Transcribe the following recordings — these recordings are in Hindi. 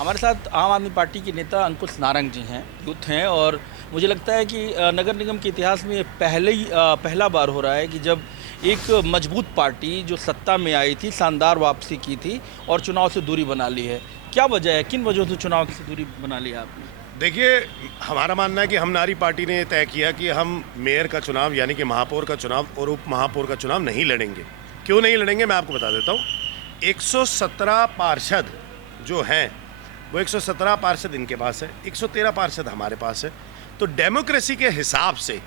हमारे साथ आम आदमी पार्टी के नेता अंकुश नारंग जी हैं, यूथ हैं, और मुझे लगता है कि नगर निगम के इतिहास में ये पहला बार हो रहा है कि जब एक मजबूत पार्टी जो सत्ता में आई थी, शानदार वापसी की थी और चुनाव से दूरी बना ली है। क्या वजह है, किन वजहों से चुनाव से दूरी बना ली है आपने? देखिए, हमारा मानना है कि हम नारी पार्टी ने तय किया कि हम मेयर का चुनाव यानी कि महापौर का चुनाव और उप महापौर का चुनाव नहीं लड़ेंगे। क्यों नहीं लड़ेंगे, मैं आपको बता देता हूँ। 117 पार्षद जो हैं वो 117 पार्षद इनके पास है, 113 पार्षद हमारे पास है। तो डेमोक्रेसी के हिसाब से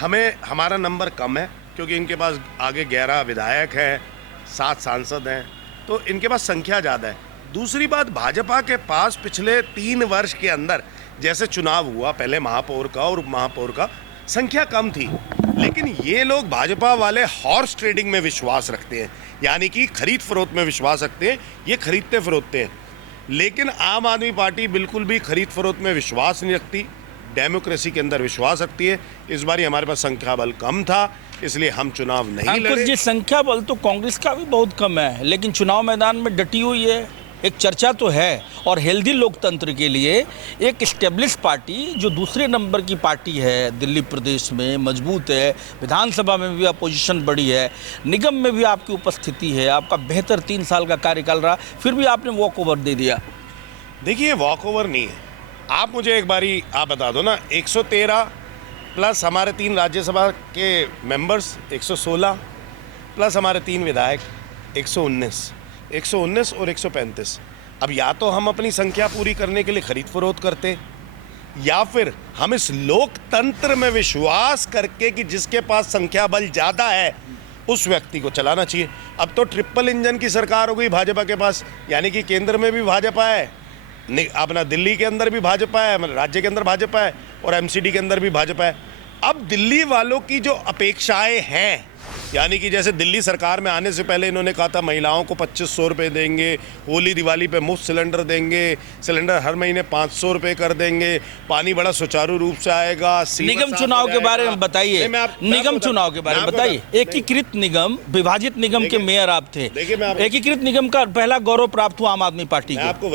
हमारा नंबर कम है, क्योंकि इनके पास आगे 11 विधायक हैं, 7 सांसद हैं, तो इनके पास संख्या ज़्यादा है। दूसरी बात, भाजपा के पास पिछले 3 वर्ष के अंदर जैसे चुनाव हुआ, पहले महापौर का और उप महापौर का, संख्या कम थी, लेकिन ये लोग भाजपा वाले हॉर्स ट्रेडिंग में विश्वास रखते हैं, यानी कि खरीद फरोख्त में विश्वास रखते हैं। ये खरीदते फरोख्ते हैं, लेकिन आम आदमी पार्टी बिल्कुल भी खरीद फरोख्त में विश्वास नहीं रखती, डेमोक्रेसी के अंदर विश्वास रखती है। इस बार हमारे पास संख्या बल कम था, इसलिए हम चुनाव नहीं लड़े। जी, संख्या बल तो कांग्रेस का भी बहुत कम है, लेकिन चुनाव मैदान में डटी हुई है, एक चर्चा तो है। और हेल्दी लोकतंत्र के लिए एक स्टेब्लिश पार्टी जो दूसरे नंबर की पार्टी है दिल्ली प्रदेश में, मजबूत है, विधानसभा में भी अपोजिशन बड़ी है, निगम में भी आपकी उपस्थिति है, आपका बेहतर 3 साल का कार्यकाल रहा, फिर भी आपने वॉक ओवर दे दिया। देखिए, वॉक ओवर नहीं है। आप मुझे एक बारी आप बता दो ना, 113 प्लस हमारे 3 राज्यसभा के मेंबर्स 116 प्लस हमारे 3 विधायक 119 और 135। अब या तो हम अपनी संख्या पूरी करने के लिए खरीद फरोख्त करते, या फिर हम इस लोकतंत्र में विश्वास करके कि जिसके पास संख्या बल ज़्यादा है उस व्यक्ति को चलाना चाहिए। अब तो ट्रिपल इंजन की सरकार हो गई भाजपा के पास, यानी कि केंद्र में भी भाजपा है, अपना दिल्ली के अंदर भी भाजपा है, मतलब राज्य के अंदर भाजपा है, और एमसीडी के अंदर भी भाजपा है। अब दिल्ली वालों की जो अपेक्षाएं हैं, यानी कि जैसे दिल्ली सरकार में आने से पहले इन्होंने कहा था महिलाओं को 2500 रुपये देंगे, होली दिवाली पे मुफ्त सिलेंडर देंगे, सिलेंडर हर महीने 500 रुपये कर देंगे, पानी बड़ा सुचारू रूप से आएगा। निगम चुनाव के बारे में बताइए, निगम चुनाव के बारे में बताइए। एकीकृत निगम, विभाजित निगम के मेयर आप थे। एकीकृत निगम का पहला गौरव प्राप्त हुआ आम आदमी पार्टी को। मैं आपको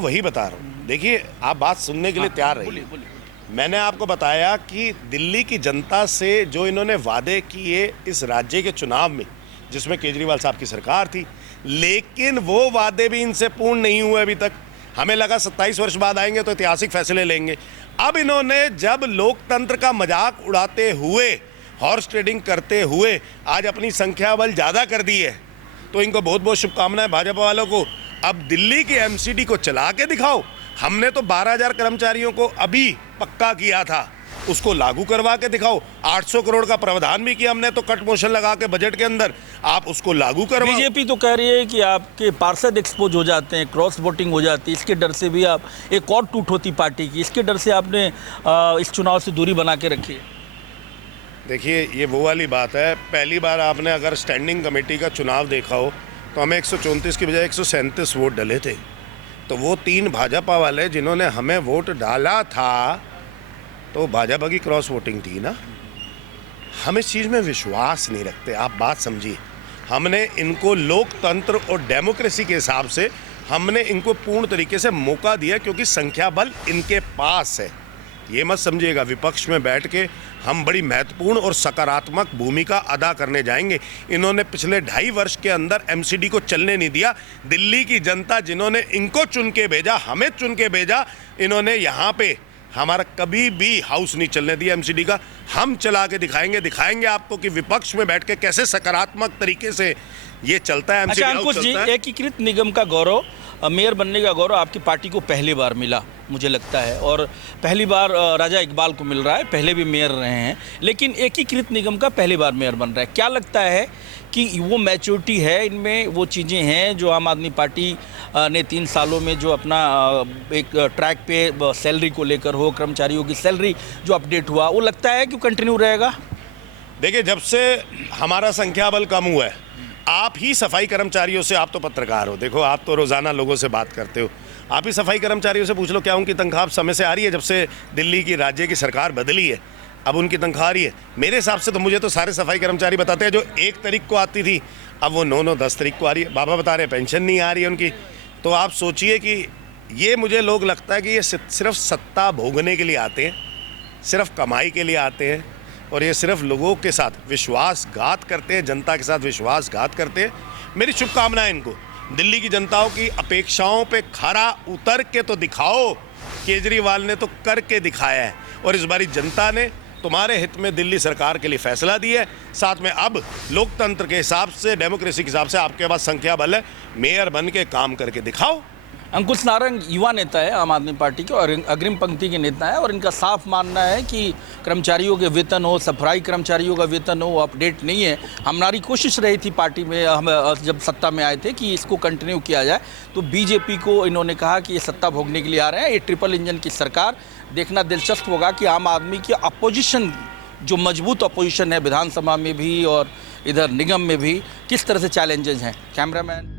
वही बता रहा हूँ। देखिए, आप बात सुनने के लिए तैयार रहिए। मैंने आपको बताया कि दिल्ली की जनता से जो इन्होंने वादे किए इस राज्य के चुनाव में, जिसमें केजरीवाल साहब की सरकार थी, लेकिन वो वादे भी इनसे पूर्ण नहीं हुए अभी तक। हमें लगा 27 वर्ष बाद आएंगे तो ऐतिहासिक फैसले लेंगे। अब इन्होंने जब लोकतंत्र का मजाक उड़ाते हुए, हॉर्स ट्रेडिंग करते हुए आज अपनी संख्या बल ज़्यादा कर दी है, तो इनको बहुत बहुत शुभकामनाएं भाजपा वालों को। अब दिल्ली के एमसीडी को चला के दिखाओ। हमने तो 12,000 कर्मचारियों को अभी पक्का किया था, उसको लागू करवा के दिखाओ। 800 करोड़ का प्रावधान भी किया हमने, तो कट मोशन लगा के बजट के अंदर, आप उसको लागू करवाओ। बीजेपी तो कह रही है कि आपके पार्षद एक्सपोज हो जाते हैं, क्रॉस वोटिंग हो जाती है, इसके डर से भी आप एक और टूट होती पार्टी की, इसके डर से आपने इस चुनाव से दूरी बना के रखी है। देखिए, ये वो वाली बात है, पहली बार आपने अगर स्टैंडिंग कमेटी का चुनाव देखा हो तो हमें 134 की बजाय 137 वोट डले थे। तो वो 3 भाजपा वाले जिन्होंने हमें वोट डाला था, तो भाजपा की क्रॉस वोटिंग थी ना। हम इस चीज़ में विश्वास नहीं रखते, आप बात समझिए। हमने इनको लोकतंत्र और डेमोक्रेसी के हिसाब से हमने इनको पूर्ण तरीके से मौका दिया, क्योंकि संख्या बल इनके पास है। ये मत समझिएगा विपक्ष में बैठ के हम बड़ी महत्वपूर्ण और सकारात्मक भूमिका अदा करने जाएंगे। इन्होंने पिछले 2.5 वर्ष के अंदर एमसीडी को चलने नहीं दिया। दिल्ली की जनता जिन्होंने इनको चुन के भेजा, हमें चुन के भेजा, इन्होंने यहाँ पे हमारा कभी भी हाउस नहीं चलने दिया एमसीडी का। हम चला के दिखाएंगे आपको कि विपक्ष में बैठ के कैसे सकारात्मक तरीके से ये चलता है। अच्छा अंकुश जी, एकीकृत निगम का गौरव, मेयर बनने का गौरव आपकी पार्टी को पहली बार मिला मुझे लगता है, और पहली बार राजा इकबाल को मिल रहा है। पहले भी मेयर रहे हैं, लेकिन एकीकृत निगम का पहली बार मेयर बन रहा है। क्या लगता है कि वो मैच्योरिटी है इनमें, वो चीज़ें हैं जो आम आदमी पार्टी ने 3 सालों में जो अपना एक ट्रैक पे सैलरी को लेकर हो, कर्मचारियों की सैलरी जो अपडेट हुआ, वो लगता है कि कंटिन्यू रहेगा? देखिए, जब से हमारा संख्या बल कम हुआ है, आप ही सफाई कर्मचारियों से, आप तो पत्रकार हो, देखो आप तो रोज़ाना लोगों से बात करते हो, आप ही सफाई कर्मचारियों से पूछ लो क्या उनकी तनख्वाह समय से आ रही है? जब से दिल्ली की राज्य की सरकार बदली है अब उनकी तनख्वाह आ रही है? मेरे हिसाब से तो मुझे तो सारे सफाई कर्मचारी बताते हैं जो 1 तारीख को आती थी, अब वो 9-9 10 तारीख को आ रही है। बाबा बता रहे हैं पेंशन नहीं आ रही है उनकी। तो आप सोचिए कि ये मुझे लोग लगता है कि ये सिर्फ सत्ता भोगने के लिए आते हैं, सिर्फ कमाई के लिए आते हैं और ये सिर्फ लोगों के साथ विश्वासघात करते हैं, जनता के साथ विश्वासघात करते हैं। मेरी शुभकामनाएं इनको, दिल्ली की जनताओं की अपेक्षाओं पे खरा उतर के तो दिखाओ। केजरीवाल ने तो करके दिखाया है और इस बारी जनता ने तुम्हारे हित में दिल्ली सरकार के लिए फैसला दिया है। साथ में अब लोकतंत्र के हिसाब से, डेमोक्रेसी के हिसाब से आपके पास संख्या बल है, मेयर बन के काम करके दिखाओ। अंकुश नारंग युवा नेता है आम आदमी पार्टी के और अग्रिम पंक्ति के नेता है और इनका साफ मानना है कि कर्मचारियों के वेतन हो, सफाई कर्मचारियों का वेतन हो, अपडेट नहीं है। हमारी कोशिश रही थी पार्टी में, हम जब सत्ता में आए थे, कि इसको कंटिन्यू किया जाए, तो बीजेपी को इन्होंने कहा कि ये सत्ता भोगने के लिए आ रहे हैं। ये ट्रिपल इंजन की सरकार, देखना दिलचस्प होगा कि आम आदमी की अपोजिशन, जो मजबूत अपोजिशन है विधानसभा में भी और इधर निगम में भी, किस तरह से चैलेंजेस हैं। कैमरामैन